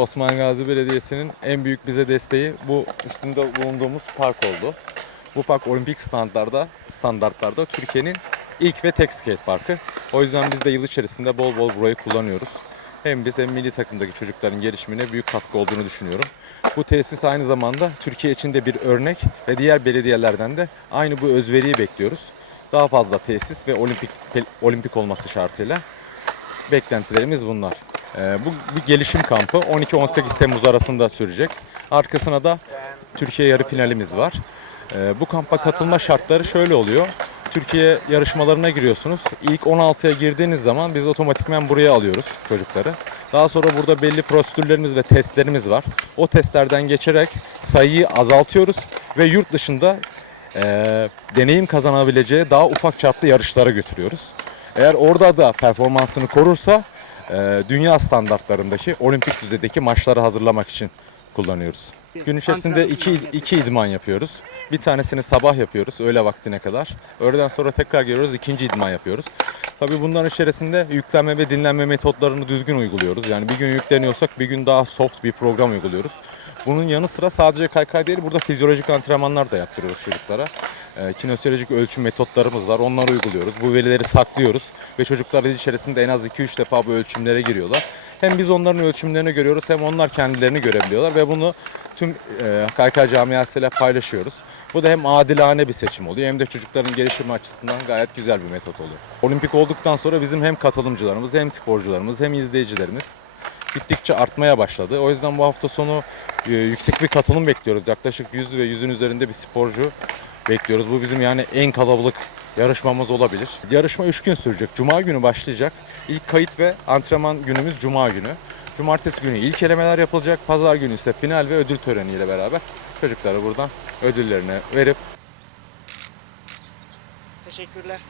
Osman Gazi Belediyesi'nin en büyük bize desteği bu üstünde bulunduğumuz park oldu. Bu park olimpik standartlarda, standartlarda Türkiye'nin ilk ve tek skate parkı. O yüzden biz de yıl içerisinde bol bol burayı kullanıyoruz. Hem biz hem milli takımdaki çocukların gelişimine büyük katkı olduğunu düşünüyorum. Bu tesis aynı zamanda Türkiye için de bir örnek ve diğer belediyelerden de aynı bu özveriyi bekliyoruz. Daha fazla tesis ve olimpik olimpik olması şartıyla beklentilerimiz bunlar. Ee, bu bir gelişim kampı 12-18 Temmuz arasında sürecek. Arkasına da Türkiye yarı finalimiz var. Ee, bu kampa katılma şartları şöyle oluyor. Türkiye yarışmalarına giriyorsunuz. İlk 16'ya girdiğiniz zaman biz otomatikmen buraya alıyoruz çocukları. Daha sonra burada belli prosedürlerimiz ve testlerimiz var. O testlerden geçerek sayıyı azaltıyoruz ve yurt dışında e, deneyim kazanabileceği daha ufak çaplı yarışlara götürüyoruz. Eğer orada da performansını korursa e, dünya standartlarındaki olimpik düzeydeki maçları hazırlamak için kullanıyoruz. Gün içerisinde iki, iki idman yapıyoruz. Bir tanesini sabah yapıyoruz öğle vaktine kadar. Öğleden sonra tekrar geliyoruz ikinci idman yapıyoruz. Tabii bunların içerisinde yüklenme ve dinlenme metotlarını düzgün uyguluyoruz. Yani bir gün yükleniyorsak bir gün daha soft bir program uyguluyoruz. Bunun yanı sıra sadece kaykay değil burada fizyolojik antrenmanlar da yaptırıyoruz çocuklara. E, kinesyolojik ölçüm metotlarımız var. Onları uyguluyoruz. Bu verileri saklıyoruz ve çocuklar içerisinde en az 2-3 defa bu ölçümlere giriyorlar. Hem biz onların ölçümlerini görüyoruz hem onlar kendilerini görebiliyorlar ve bunu tüm e, kaykay camiasıyla paylaşıyoruz. Bu da hem adilane bir seçim oluyor hem de çocukların gelişimi açısından gayet güzel bir metot oluyor. Olimpik olduktan sonra bizim hem katılımcılarımız hem sporcularımız hem izleyicilerimiz gittikçe artmaya başladı. O yüzden bu hafta sonu e, yüksek bir katılım bekliyoruz. Yaklaşık 100 ve 100'ün üzerinde bir sporcu bekliyoruz. Bu bizim yani en kalabalık yarışmamız olabilir. Yarışma 3 gün sürecek. Cuma günü başlayacak. İlk kayıt ve antrenman günümüz Cuma günü. Cumartesi günü ilk elemeler yapılacak. Pazar günü ise final ve ödül töreniyle beraber çocuklara buradan ödüllerini verip Teşekkürler.